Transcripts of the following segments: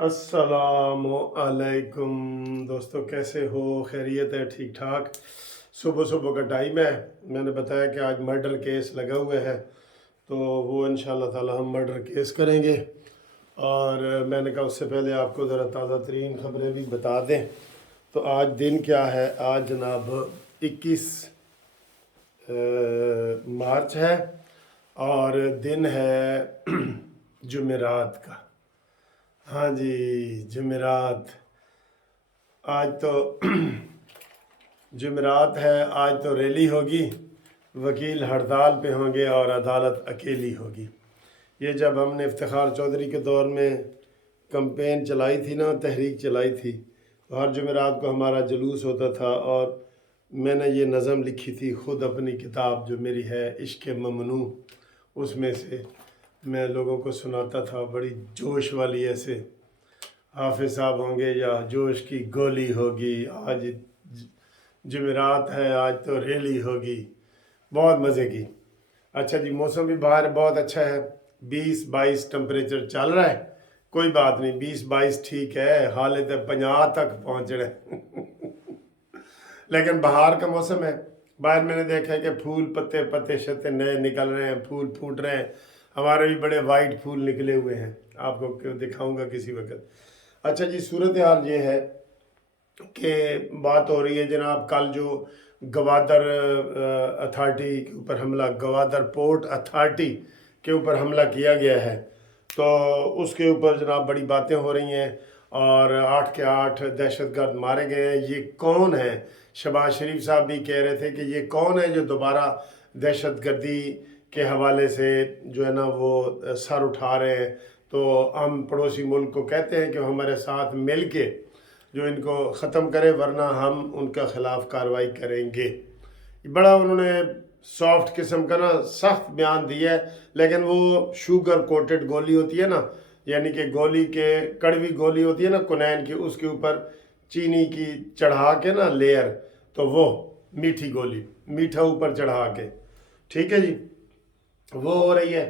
अस्सलाम अलैकुम दोस्तों, कैसे हो? खैरियत है? ठीक ठाक। सुबह सुबह का टाइम है। मैंने बताया कि आज मर्डर केस लगा हुए है, तो वो इंशाल्लाह ताला हम मर्डर केस करेंगे। और मैंने कहा उससे पहले आपको ज़रा ताज़ा तरीन ख़बरें भी बता दें। तो आज दिन क्या है? आज जनाब 21 मार्च है और दिन है जुमेरात का। हाँ जी, जुमेरात। आज तो जुमेरात है। आज तो रैली होगी, वकील हड़ताल पे होंगे और अदालत अकेली होगी। ये जब हमने इफ्तिखार चौधरी के दौर में कैंपेन चलाई थी ना, तहरीक चलाई थी, तो हर जुमेरात को हमारा जुलूस होता था। और मैंने ये नज़म लिखी थी ख़ुद अपनी किताब जो मेरी है इश्क़ ममनू, उसमें से मैं लोगों को सुनाता था। बड़ी जोश वाली, ऐसे हाफिज़ साहब होंगे या जोश की गोली होगी, आज जुमेरात है, आज तो रैली होगी, बहुत मज़े की। अच्छा जी, मौसम भी बाहर बहुत अच्छा है, 20-22 टेम्परेचर चल रहा है। कोई बात नहीं, 20-22 ठीक है, हाले तो 50 तक पहुँच रहे लेकिन बाहर का मौसम है। बाहर मैंने देखा है कि फूल पत्ते पत्ते शत्ते नए निकल रहे हैं, फूल फूट रहे हैं। हमारे भी बड़े वाइट फूल निकले हुए हैं, आपको दिखाऊंगा किसी वक्त। अच्छा जी, सूरत हाल ये है कि बात हो रही है जनाब, कल जो गवादर अथॉरिटी के ऊपर हमला, गवादर पोर्ट अथॉरिटी के ऊपर हमला किया गया है, तो उसके ऊपर जनाब बड़ी बातें हो रही हैं और 8 के 8 दहशतगर्द मारे गए हैं। ये कौन है? शहबाज शरीफ साहब भी कह रहे थे कि ये कौन है जो दोबारा दहशतगर्दी के हवाले से जो है ना वो सर उठा रहे हैं। तो हम पड़ोसी मुल्क को कहते हैं कि वो हमारे साथ मिल के जो इनको ख़त्म करे, वरना हम उनका ख़िलाफ़ कार्रवाई करेंगे। बड़ा उन्होंने सॉफ्ट किस्म का ना सख्त बयान दिया है, लेकिन वो शुगर कोटेड गोली होती है ना, यानी कि गोली के कड़वी गोली होती है ना कुनैन की, उसके ऊपर चीनी की चढ़ा के ना लेयर, तो वो मीठी गोली, मीठा ऊपर चढ़ा के, ठीक है जी, वो हो रही है।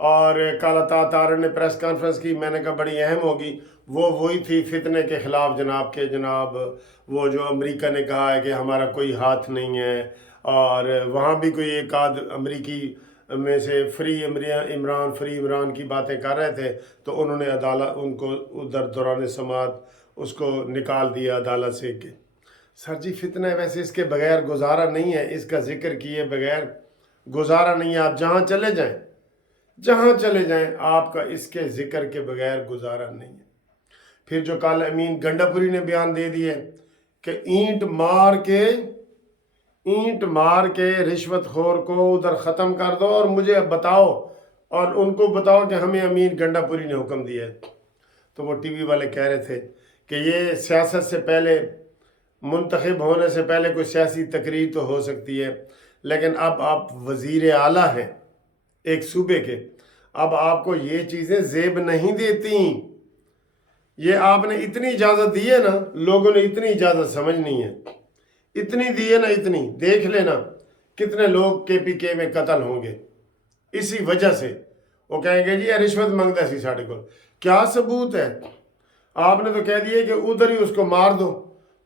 और कल अता तारड़ ने प्रेस कॉन्फ्रेंस की, मैंने कहा बड़ी अहम होगी। वो वही थी फितने के ख़िलाफ़ जनाब के, जनाब वो जो अमेरिका ने कहा है कि हमारा कोई हाथ नहीं है, और वहाँ भी कोई एक आध अमेरिकी में से फ्री इमरान की बातें कर रहे थे, तो उन्होंने अदालत उनको उधर दौरान समात उसको निकाल दिया अदालत से कि सर जी फितना है। वैसे इसके बगैर गुजारा नहीं है, इसका जिक्र किए बगैर गुजारा नहीं है। आप जहाँ चले जाएं आपका इसके ज़िक्र के बगैर गुजारा नहीं है। फिर जो कल अमीन गंडापुरी ने बयान दे दिए कि ईंट मार के रिश्वतखोर को उधर ख़त्म कर दो और मुझे बताओ, और उनको बताओ कि हमें अमीन गंडापुरी ने हुक्म दिया है। तो वो टीवी वाले कह रहे थे कि ये सियासत से पहले, मुंतखब होने से पहले कोई सियासी तकरीर तो हो सकती है, लेकिन अब आप वज़ीर आला हैं एक सूबे के, अब आपको ये चीज़ें ज़ेब नहीं देती। ये आपने इतनी इजाज़त दी है ना, लोगों ने इतनी इजाज़त समझनी है, इतनी दी है ना, इतनी देख लेना कितने लोग KPK में कत्ल होंगे इसी वजह से। वो कहेंगे जी रिश्वत मंगता सी साढ़े को, क्या सबूत है? आपने तो कह दिया कि उधर ही उसको मार दो,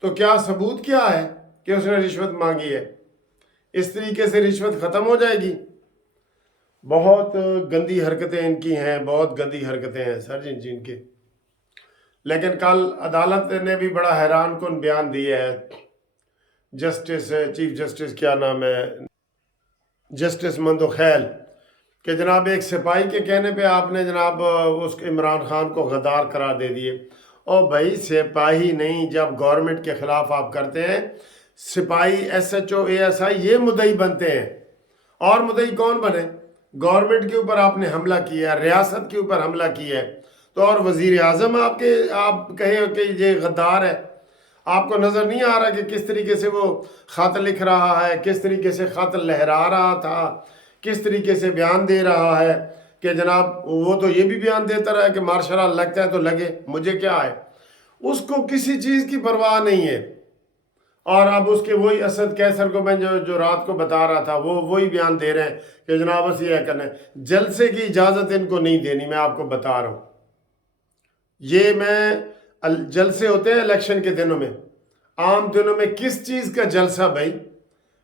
तो क्या सबूत क्या है कि उसने रिश्वत मांगी है? इस तरीके से रिश्वत ख़त्म हो जाएगी? बहुत गंदी हरकतें इनकी हैं, बहुत गंदी हरकतें हैं सर जिनके। लेकिन कल अदालत ने भी बड़ा हैरान कुन बयान दिया है। चीफ जस्टिस क्या नाम है, जस्टिस मंदोखैल, कि जनाब एक सिपाही के कहने पे आपने जनाब उस इमरान खान को गद्दार करार दे दिए। और भाई सिपाही नहीं, जब गवर्नमेंट के ख़िलाफ़ आप करते हैं, सिपाही SHO ASI ये मुद्दई बनते हैं। और मुद्दई कौन बने? गवर्नमेंट के ऊपर आपने हमला किया, रियासत के ऊपर हमला किया है, तो और वज़ीर आज़म आप कहे कि ये गद्दार है। आपको नज़र नहीं आ रहा कि किस तरीके से वो ख़त लिख रहा है, किस तरीके से ख़त लहरा रहा था, किस तरीके से बयान दे रहा है कि जनाब वो तो ये भी बयान देता रहा कि मार्शल लॉ लगता है तो लगे, मुझे क्या है। उसको किसी चीज़ की परवाह नहीं है। और अब उसके वही असद कैसर को मैं जो रात को बता रहा था, वो वही बयान दे रहे हैं कि जनाब बस ये करना है, जलसे की इजाज़त इनको नहीं देनी, मैं आपको बता रहा हूँ। ये मैं जलसे होते हैं इलेक्शन के दिनों में, आम दिनों में किस चीज़ का जलसा भाई?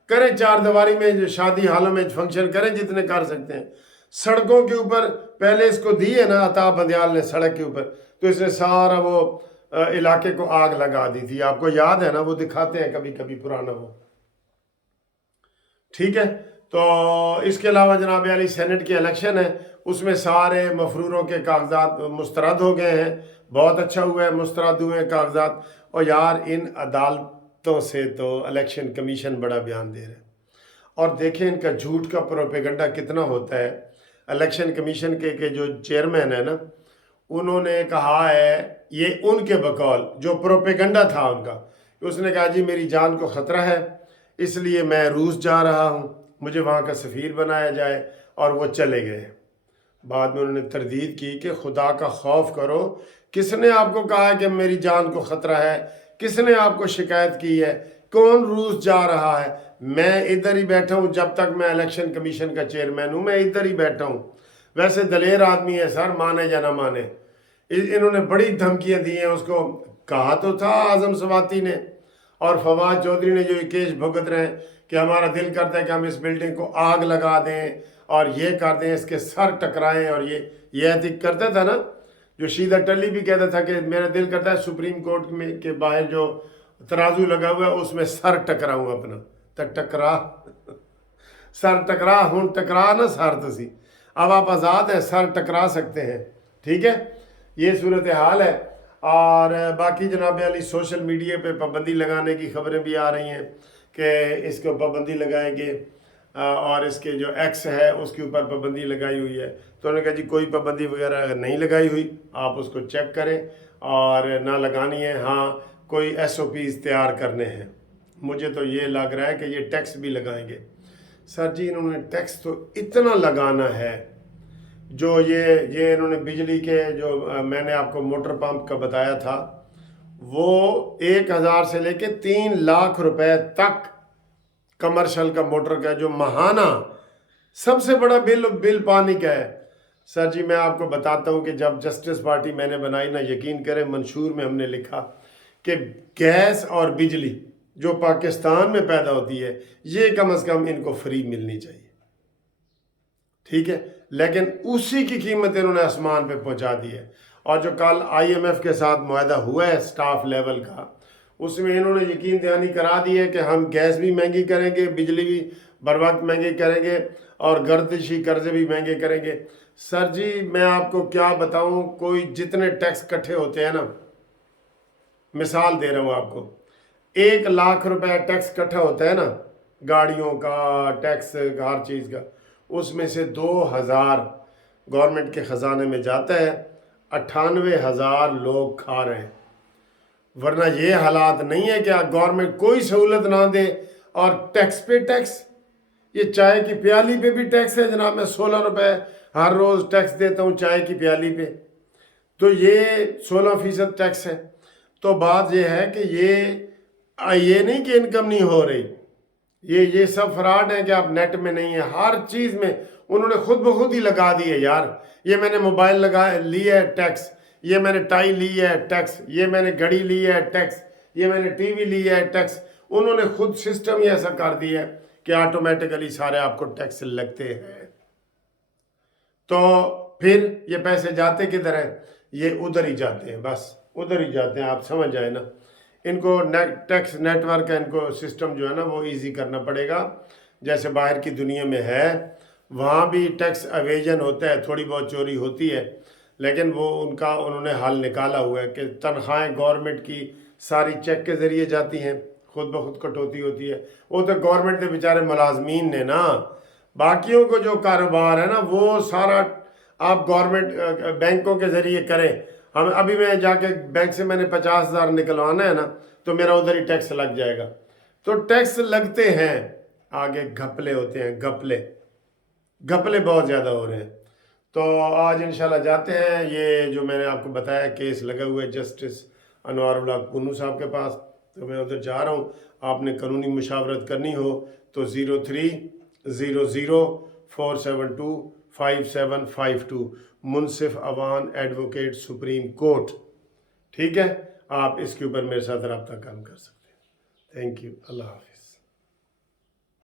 करें चार दीवारी में, जो शादी हालों में फंक्शन करें जितने कर सकते हैं। सड़कों के ऊपर पहले इसको दी है ना अता बंदयाल ने सड़क के ऊपर, तो इसने सारा वो इलाके को आग लगा दी थी। आपको याद है ना, वो दिखाते हैं कभी कभी पुराना वो, ठीक है। तो इसके अलावा जनाब अली सेनेट के इलेक्शन है, उसमें सारे मफरूरों के कागजात मुस्तरद हो गए हैं। बहुत अच्छा हुआ है, मुस्तरद हुए हैं कागजात। और यार इन अदालतों से तो इलेक्शन कमीशन बड़ा बयान दे रहा है। और देखें इनका झूठ का प्रोपेगेंडा कितना होता है। इलेक्शन कमीशन के जो चेयरमैन है ना, उन्होंने कहा है, ये उनके बकौल जो प्रोपेगेंडा था उनका, उसने कहा जी मेरी जान को ख़तरा है, इसलिए मैं रूस जा रहा हूँ, मुझे वहाँ का सफ़ीर बनाया जाए, और वो चले गए। बाद में उन्होंने तरदीद की कि खुदा का खौफ करो, किसने आपको कहा है कि मेरी जान को ख़तरा है? किसने आपको शिकायत की है? कौन रूस जा रहा है? मैं इधर ही बैठा हूँ, जब तक मैं इलेक्शन कमीशन का चेयरमैन हूँ मैं इधर ही बैठा हूँ। वैसे दलेर आदमी है सर, माने या ना माने। इन्होंने बड़ी धमकियाँ दी हैं उसको। कहा तो था आज़म सवाती ने और फवाद चौधरी ने, जो ये केस भुगत रहे हैं, कि हमारा दिल करता है कि हम इस बिल्डिंग को आग लगा दें और ये कर दें, इसके सर टकराएं, और ये एथिक करता था ना। जो शीदा टली भी कहता था कि मेरा दिल करता है सुप्रीम कोर्ट में के बाहर जो तराजू लगा हुआ है उसमें सर टकराऊँ अपना। तो टकरा सर टकरा, हूँ टकरा ना सर तुसी। अब आप आज़ाद हैं, सर टकरा सकते हैं, ठीक है। ये सूरत हाल है। और बाकी जनाब अली सोशल मीडिया पे पाबंदी लगाने की खबरें भी आ रही हैं कि इसको पाबंदी लगाएंगे, और इसके जो एक्स है उसके ऊपर पाबंदी लगाई हुई है। तो उन्होंने कहा जी कोई पाबंदी वगैरह अगर नहीं लगाई हुई आप उसको चेक करें और ना लगानी है। हाँ, कोई SOPs तैयार करने हैं। मुझे तो ये लग रहा है कि ये टैक्स भी लगाएंगे। सर जी इन्होंने टैक्स तो इतना लगाना है, जो ये इन्होंने बिजली के जो मैंने आपको मोटर पंप का बताया था, वो 1000 से लेके 3 लाख रुपए तक कमर्शियल का मोटर का जो महाना सबसे बड़ा बिल पानी का है। सर जी मैं आपको बताता हूँ कि जब जस्टिस पार्टी मैंने बनाई ना, यकीन करें मंशूर में हमने लिखा कि गैस और बिजली जो पाकिस्तान में पैदा होती है ये कम से कम इनको फ्री मिलनी चाहिए, ठीक है। लेकिन उसी की कीमत इन्होंने आसमान पे पहुंचा दी है। और जो कल IMF के साथ मुआहदा हुआ है स्टाफ लेवल का, उसमें इन्होंने यकीन दहानी करा दी है कि हम गैस भी महंगी करेंगे, बिजली भी बर वक्त महंगी करेंगे, और गर्दिशी कर्जे भी महंगे करेंगे। सर जी मैं आपको क्या बताऊं, कोई जितने टैक्स इकट्ठे होते हैं ना, मिसाल दे रहा हूं आपको, 1 लाख रुपए टैक्स इकट्ठा होता है ना, गाड़ियों का टैक्स, हर चीज़ का, उसमें से 2000 गवर्नमेंट के ख़जाने में जाता है, 98,000 लोग खा रहे हैं। वरना ये हालात नहीं है कि गवर्नमेंट कोई सहूलत ना दे और टैक्स पे टैक्स। ये चाय की प्याली पे भी टैक्स है जनाब, मैं 16 रुपए हर रोज़ टैक्स देता हूँ चाय की प्याली पे, तो ये 16% टैक्स है। तो बात ये है कि ये नहीं कि इनकम नहीं हो रही, ये सब फ्रॉड है कि आप नेट में नहीं है, हर चीज़ में उन्होंने खुद ब खुद ही लगा दी है यार। ये मैंने मोबाइल लिया है टैक्स, ये मैंने टाई ली है टैक्स, ये मैंने घड़ी ली है टैक्स, ये मैंने टीवी ली है टैक्स। उन्होंने खुद सिस्टम ही ऐसा कर दिया है कि ऑटोमेटिकली सारे आपको टैक्स लगते हैं। तो फिर ये पैसे जाते किधर हैं? ये उधर ही जाते हैं, बस उधर ही जाते हैं। आप समझ जाए ना, इनको टैक्स नेटवर्क का इनको सिस्टम जो है ना वो इजी करना पड़ेगा। जैसे बाहर की दुनिया में है, वहाँ भी टैक्स एवेजन होता है, थोड़ी बहुत चोरी होती है, लेकिन वो उन्होंने हल निकाला हुआ है कि तनख्वाहें गवर्नमेंट की सारी चेक के ज़रिए जाती हैं, खुद ब खुद कटौती होती है। वो तो गवर्नमेंट के बेचारे मुलाजमीन ने ना, बाकियों को जो कारोबार है ना वो सारा आप गवर्नमेंट बैंकों के ज़रिए करें। हम अभी मैं जाके बैंक से मैंने 50,000 निकलवाना है ना, तो मेरा उधर ही टैक्स लग जाएगा। तो टैक्स लगते हैं, आगे घपले होते हैं, घपले बहुत ज़्यादा हो रहे हैं। तो आज इंशाल्लाह जाते हैं, ये जो मैंने आपको बताया केस लगा हुआ है जस्टिस अनवारुल हक पुन्नू साहब के पास, तो मैं उधर जा रहा हूँ। आपने कानूनी मुशावरत करनी हो तो 030047255752 मुनसिफ अवान एडवोकेट सुप्रीम कोर्ट ٹھیک ہے، آپ اس کے اوپر میرے ساتھ رابطہ قائم کر سکتے ہیں۔ تھینک یو، اللہ حافظ۔